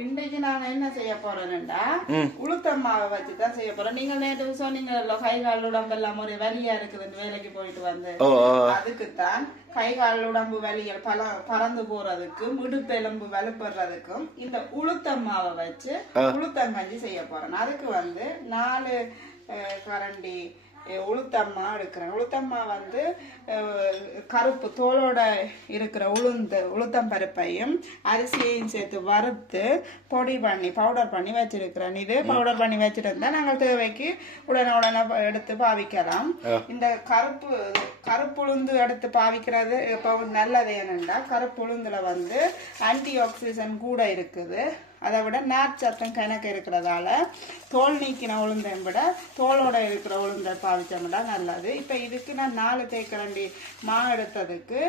இன்னைக்கு நான் என்ன செய்ய போறேன்டா? ம். உளுத்தம் மாவை வச்சு தான் செய்ய போறேன். நீங்க நேற்று சொன்னீங்கல்ல கை கால் உடம்பெல்லாம் ஒரு வலியா இருக்குதுன்னு வேலைக்கு போயிட்டு வந்து. அதுக்குத்தான் கை கால் உடம்பு வலிகள் பல பறந்து போறதுக்கும் இடுப்பெலும்பு வலுப்படுறதுக்கும் இந்த உளுத்தம் மாவை வச்சு உளுத்தங்கஞ்சி செய்ய போறேன். அதுக்கு வந்து நாலு கரண்டி உளுத்தம்மா எடுக்கிறேன். உளுத்தம்மா வந்து கருப்பு தோலோட இருக்கிற உளுந்து உளுத்தம் பருப்பையும் அரிசியையும் சேர்த்து வறுத்து பொடி பண்ணி பவுடர் பண்ணி வச்சிருக்கிறேன். இது பவுடர் பண்ணி வச்சிருந்தா நாங்கள் தேவைக்கு உடனே உடனே எடுத்து பாவிக்கலாம். இந்த கருப்பு கருப்புளுந்து எடுத்து பாவிக்கிறது இப்போ நல்லது என்னன்னா கருப்புளுந்துல வந்து ஆன்டி ஆக்சிஜன் கூட இருக்குது. அதை விட நார்ச்சத்தம் கணக்கு இருக்கிறதால தோல் நீக்கின உளுந்தை விட தோலோட இருக்கிற உளுந்தை பாவிச்சோம்னா நல்லது. இப்போ இதுக்கு நான் நாலு தேக்கரண்டி மா எடுத்ததுக்கு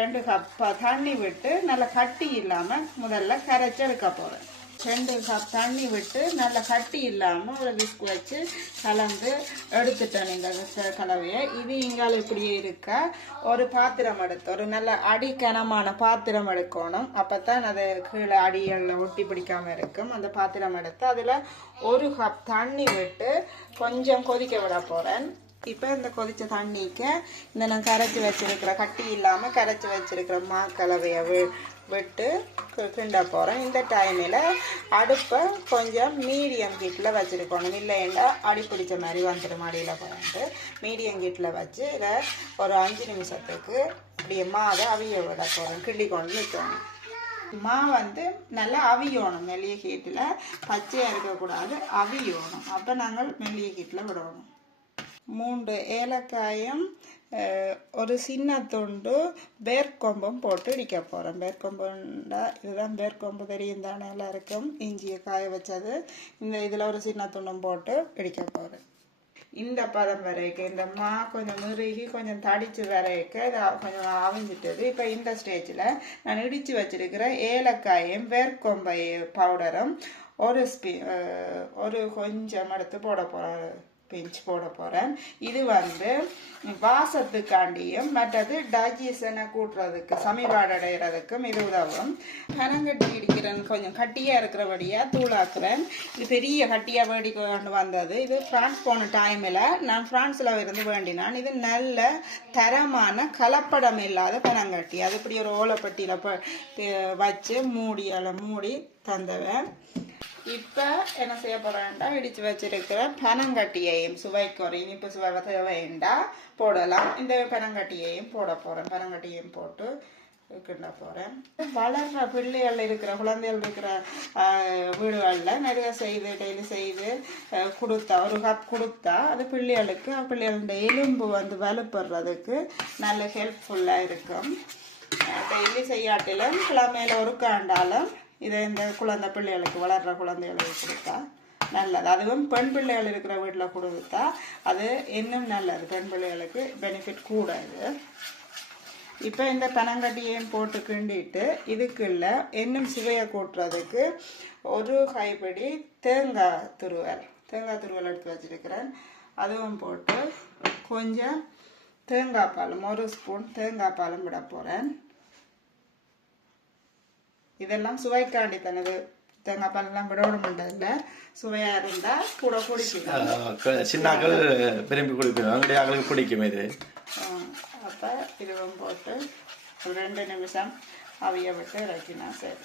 ரெண்டு கப் தண்ணி விட்டு நல்லா கட்டி இல்லாமல் முதல்ல கரைச்சி எடுக்க போகிறேன் ரெண்டு கப் தண்ணி விட்டு நல்லா கட்டி இல்லாமல் ஒரு விஸ்க் வச்சு கலந்து எடுத்துட்டேன் இந்த கலவையை. இது இங்கால இப்படியே இருக்க. ஒரு பாத்திரம் எடுத்து ஒரு நல்ல அடி பாத்திரம் எடுக்கணும். அப்போ தான் அது கீழே அடிகளில் ஒட்டி பிடிக்காமல் இருக்கும். அந்த பாத்திரம் எடுத்து அதில் ஒரு கப் தண்ணி விட்டு கொஞ்சம் கொதிக்க விட போகிறேன் இப்போ இந்த கொதித்த தண்ணிக்கு இந்த நான் கரைச்சி வச்சிருக்கிற கட்டி இல்லாமல் கரைச்சி வச்சிருக்கிற மா கலவையை விட்டு கிண்ட போகிறோம் இந்த டைமில் அடுப்பை கொஞ்சம் மீடியம் கீட்டில் வச்சுருக்கணும். இல்லைன்னா அடி பிடிச்ச மாதிரி வந்துடும் அடியில் போயிட்டு. மீடியம் கீட்டில் வச்சு இதை ஒரு அஞ்சு நிமிஷத்துக்கு அப்படியே மாதை அவிய விட போகிறோம் கிள்ளி கொண்டு நிற்கணும் மா வந்து நல்லா அவியணும். மெல்லிய கீட்டில் பச்சையாக இருக்கக்கூடாது. அவியணும். அப்போ நாங்கள் மெல்லிய கீட்டில் விடணும். மூன்று ஏலக்காயும் ஒரு சின்ன துண்டு வேர்க்கொம்பும் போட்டு இடிக்க போகிறேன் வேர்க்கொம்புண்டா இதுதான் வேர்க்கொம்பு தெரியும் தானே எல்லாருக்கும்? இஞ்சியை காய வச்சது. இந்த இதில் ஒரு சின்ன துண்டும் போட்டு இடிக்க போகிறேன் இந்த பதம் வரைக்கும் இந்த மா கொஞ்சம் நுருகி கொஞ்சம் தடித்து வரைக்கும் இது கொஞ்சம் அவிஞ்சிட்டது. இப்போ இந்த ஸ்டேஜில் நான் இடித்து வச்சிருக்கிற ஏலக்காயும் வேர்க்கொம்பை பவுடரும் ஒரு ஸ்பீ ஒரு கொஞ்சம் எடுத்து போட போகிறேன் பெஞ்ச் போட போகிறேன் இது வந்து வாசத்துக்காண்டியும் மற்றது டைஜஷனை கூட்டுறதுக்கு சமிபாடு அடைகிறதுக்கும் இது உதவும். பனங்கட்டி இடிக்கிறேன் கொஞ்சம் கட்டியாக இருக்கிறபடியாக தூளாக்குறேன். இது பெரிய கட்டியாக வேடி கொண்டு வந்தது. இது ஃப்ரான்ஸ் போன டைமில் நான் ஃப்ரான்ஸில் இருந்து வேண்டினான். இது நல்ல தரமான கலப்படம் இல்லாத பனங்கட்டி அது இப்படி ஒரு ஓலைப்பட்டியில் ப- வச்சு மூடி அதில் மூடி தந்தவன். இப்போ என்ன செய்ய போகிறேன்டா இடித்து வச்சிருக்கிற பனங்கட்டியையும் சுவைக்கு ஒரு இனிப்பு சுவை தேவைண்டா போடலாம் இந்த பனங்கட்டியையும் போட போகிறேன் பனங்கட்டியையும் போட்டு கிண்ட போகிறேன் வளர்கிற பிள்ளைகள் இருக்கிற குழந்தைகள் இருக்கிற வீடுகளில் நிறைய செய்து டெய்லி செய்து கொடுத்தா ஒரு கப் கொடுத்தா அது பிள்ளைகளுக்கு பிள்ளைகளோட எலும்பு வந்து வலுப்படுறதுக்கு நல்ல ஹெல்ப்ஃபுல்லாக இருக்கும் டெய்லி செய்யாட்டிலும் கிழமையில் ஒரு காண்டாலும் இதை இந்த குழந்தை பிள்ளைகளுக்கு வளர்கிற குழந்தைகளுக்கு கொடுத்தா நல்லது. அதுவும் பெண் பிள்ளைகள் இருக்கிற வீட்டில் கொடுத்தா அது இன்னும் நல்லது. பெண் பிள்ளைகளுக்கு பெனிஃபிட் கூட இது இப்போ இந்த பனங்கட்டியையும் போட்டு கிண்டிட்டு இதுக்குள்ள இன்னும் சுவையை கூட்டுறதுக்கு ஒரு கைப்பிடி தேங்காய் துருவல். தேங்காய் துருவல் எடுத்து வச்சிருக்கிறேன். அதுவும் போட்டு கொஞ்சம் தேங்காய் பாலும் ஒரு ஸ்பூன் தேங்காய் பாலும் விட போகிறேன் இதெல்லாம் சுவைக்காண்டி தனது தேங்காய் பாலெல்லாம் விட விட மாட்டதில்ல சுவையாக இருந்தால் கூட குடிக்கணும் ஆ, க- சின்னாக்கள் விரும்பி எங்களுடைய ஆக்களுக்கு பிடிக்கும் இது அப்போ இதுவும் போட்டு ரெண்டு நிமிஷம் அவிய விட்டு இறக்கினா சரி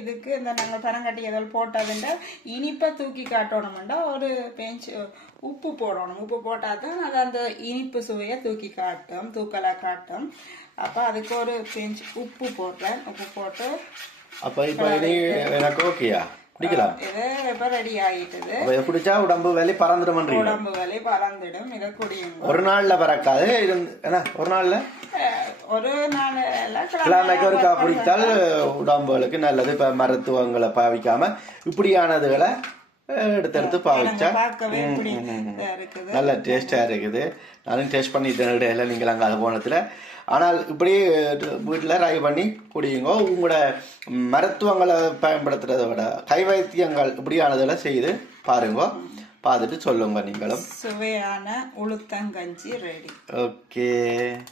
இதுக்கு இந்த நாங்கள் பனங்கட்டி எதில் போட்டதுண்ட இனிப்பை தூக்கி காட்டணும்டா ஒரு பெஞ்ச் உப்பு போடணும். உப்பு போட்டால் தான் அது அந்த இனிப்பு சுவையை தூக்கி காட்டும் தூக்கலாக காட்டும். அப்போ அதுக்கு ஒரு பெஞ்ச் உப்பு போடுறேன். உப்பு போட்டு அப்ப இப்ப எனக்கு ஓகேயா குடிக்கலாம் இது இப்போ ரெடி இதை குடிச்சா உடம்பு வேலை பறந்துடுமன்றீங்க. உடம்பு வலி பறந்துடும் இதை குடியுங்க. ஒரு நாள்ல பறக்காது இது என்ன ஒரு நாள்ல? ஒரு நாள் கிழமைக்கு ஒருக்கா குடித்தால் உடம்புகளுக்கு நல்லது இப்ப மருத்துவங்களை பாவிக்காம இப்படியானதுகளை எடுத்து எடுத்து பாவிச்சா? நல்ல டேஸ்டா இருக்குது. நானும் டேஸ்ட் பண்ணிட்டேன் இடையில நீங்கள் அங்கே அது போனதுல. ஆனால் இப்படி வீட்டில் ரை பண்ணி குடியுங்க. உங்களோட மருத்துவங்களை பயன்படுத்துறதை விட கை வைத்தியங்கள் இப்படியானதெல்லாம் செய்து பாருங்க. பார்த்துட்டு சொல்லுங்க நீங்களும். சுவையான உளுத்தங்கஞ்சி ரெடி ஓகே